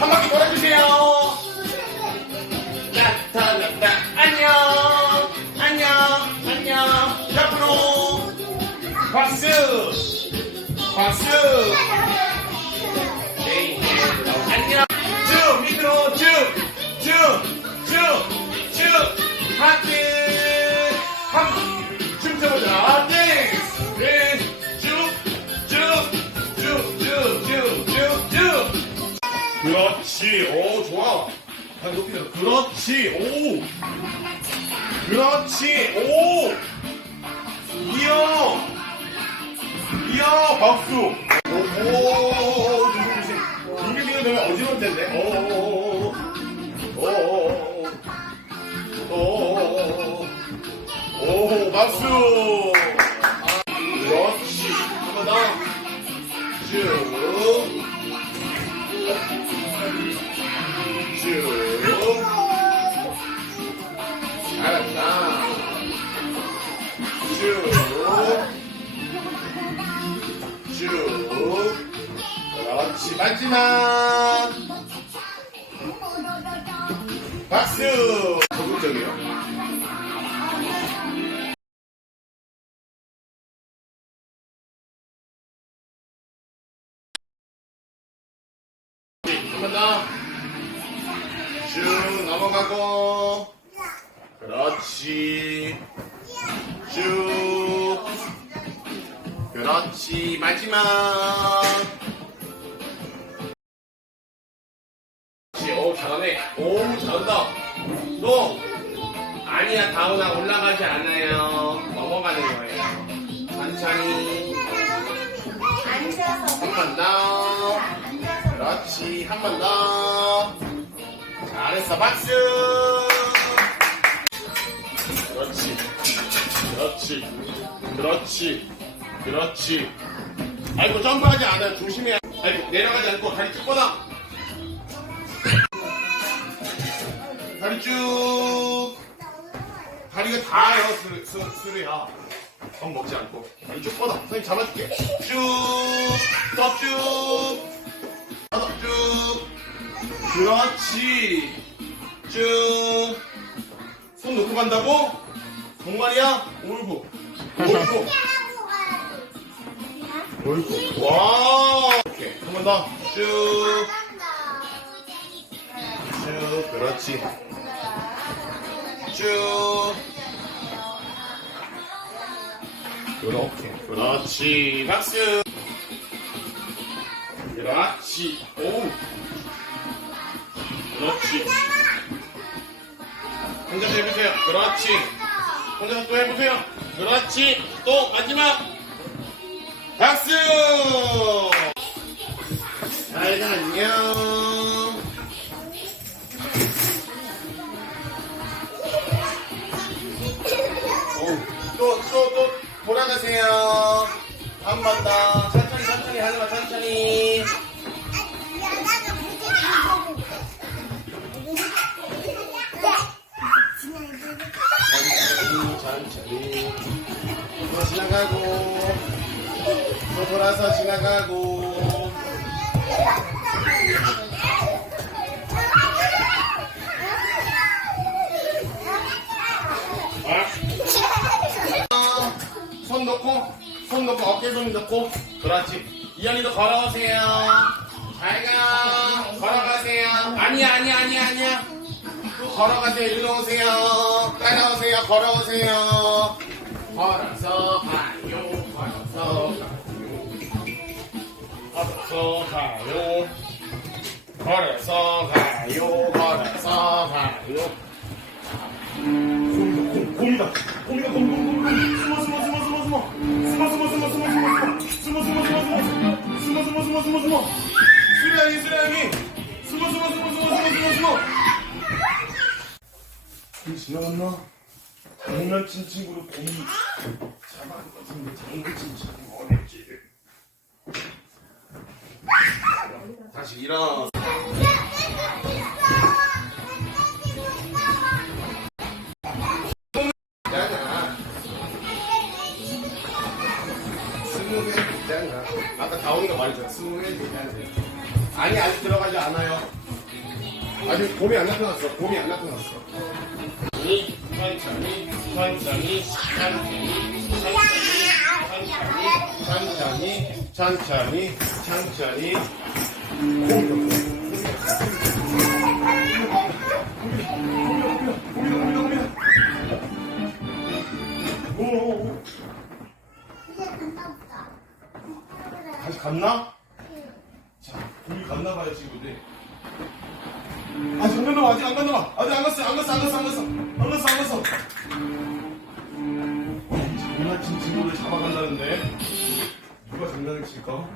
한 바퀴 돌아주세요. 나타났다. 안녕. 안녕. 안녕. 옆으로. 박수. 박수. 네. 안녕. 쭉 밑으로 쭉. 쭉. 쭉. 쭉. 그렇지. 오, 좋아. 발 높이 들어. 그렇지. 오. 그렇지. 오. 이어. 이어. 박수. 오, 오, 조심, 조심. 빙글빙글 되면 어지러울 텐데. 오, 오, 오, 오, 오, 오, 오, 박수. 그렇지. 마지막. 박수. 적극적이요. 쭉 넘어가고. 그렇지. 쭉. 그렇지. 마지막. 그렇지. 오, 잘하네. 오, 잘한다. 또. 아니야, 다운아 올라가지 않아요. 넘어가는 거예요. 천천히. 앉아서 한 번 더. 그렇지. 한 번 더. 잘했어. 박수. 그렇지. 그렇지. 그렇지. 그렇지. 아이고, 점프하지 않아요. 조심해야. 아이고, 내려가지 않고 다리 쭉 뻗어. 다리 쭉. 다리가 닿아요, 수, 수, 수리야. 겁 먹지 않고. 다리 쭉 뻗어. 선생님 잡아줄게. 쭉. 더 쭉. 더 쭉. 그렇지. 쭉. 손 놓고 간다고? 정말이야? 올고. 올고. 올고. 와. 오케이. 한 번 더. 쭉. 쭉. 그렇지. 쭉. 그렇게. 그렇지. 박수. 그렇지. 오. 그렇지. 혼자서 해보세요. 그렇지. 혼자서 또 해보세요. 그렇지. 또 마지막. 박수. 돌아가세요. 한번 더. 천천히, 천천히, 하지마, 천천히. 천천히, 지나가고. 또 돌아서 지나가고. 놓고. 그렇지. 이현이도 걸어오세요. 잘 가. 걸어가세요. 아니야, 아니야, 아니야, 아니야. 또 걸어가세요. 일로 오세요. 따라오세요. 걸어오세요. 걸어서 가요. 걸어서 가요. 걸어서 가요. 걸어서 가요. 걸어서 가요. 곰이다, 곰이다, 곰이다, 숨어, 숨어, 숨어, 숨어, 숨어. 숨어, 숨어, 숨어, 숨어. 숨어, 숨어, 숨어, 숨어, 숨어. 수량이, 수량이. 숨어, 숨어, 숨어, 숨어, 숨어, 숨어, 숨어. 곰 지나갔나? 장난친 친구로 곰이 잡아간 것 같은데 장난친 친구 어딨지? 다시 일어 아니, 아직 들어가지 않아요. 아직 곰이 안 나타났어. 곰이 안 나타났어. 천천히, 천천히, 천천히, 천천히, 천천히, 천천히, 천천히, 곰이 오, 이제 간다 보다. 다시 갔나? 자, 곰이 갔나 봐요, 친구들. 아직 안 갔나 봐, 아직 안 갔나 봐. 아직 안 갔어, 안 갔어, 안 갔어, 안 갔어. 안 갔어, 안 갔어. 장난친 친구를 잡아간다는데. 누가 장난을 칠까?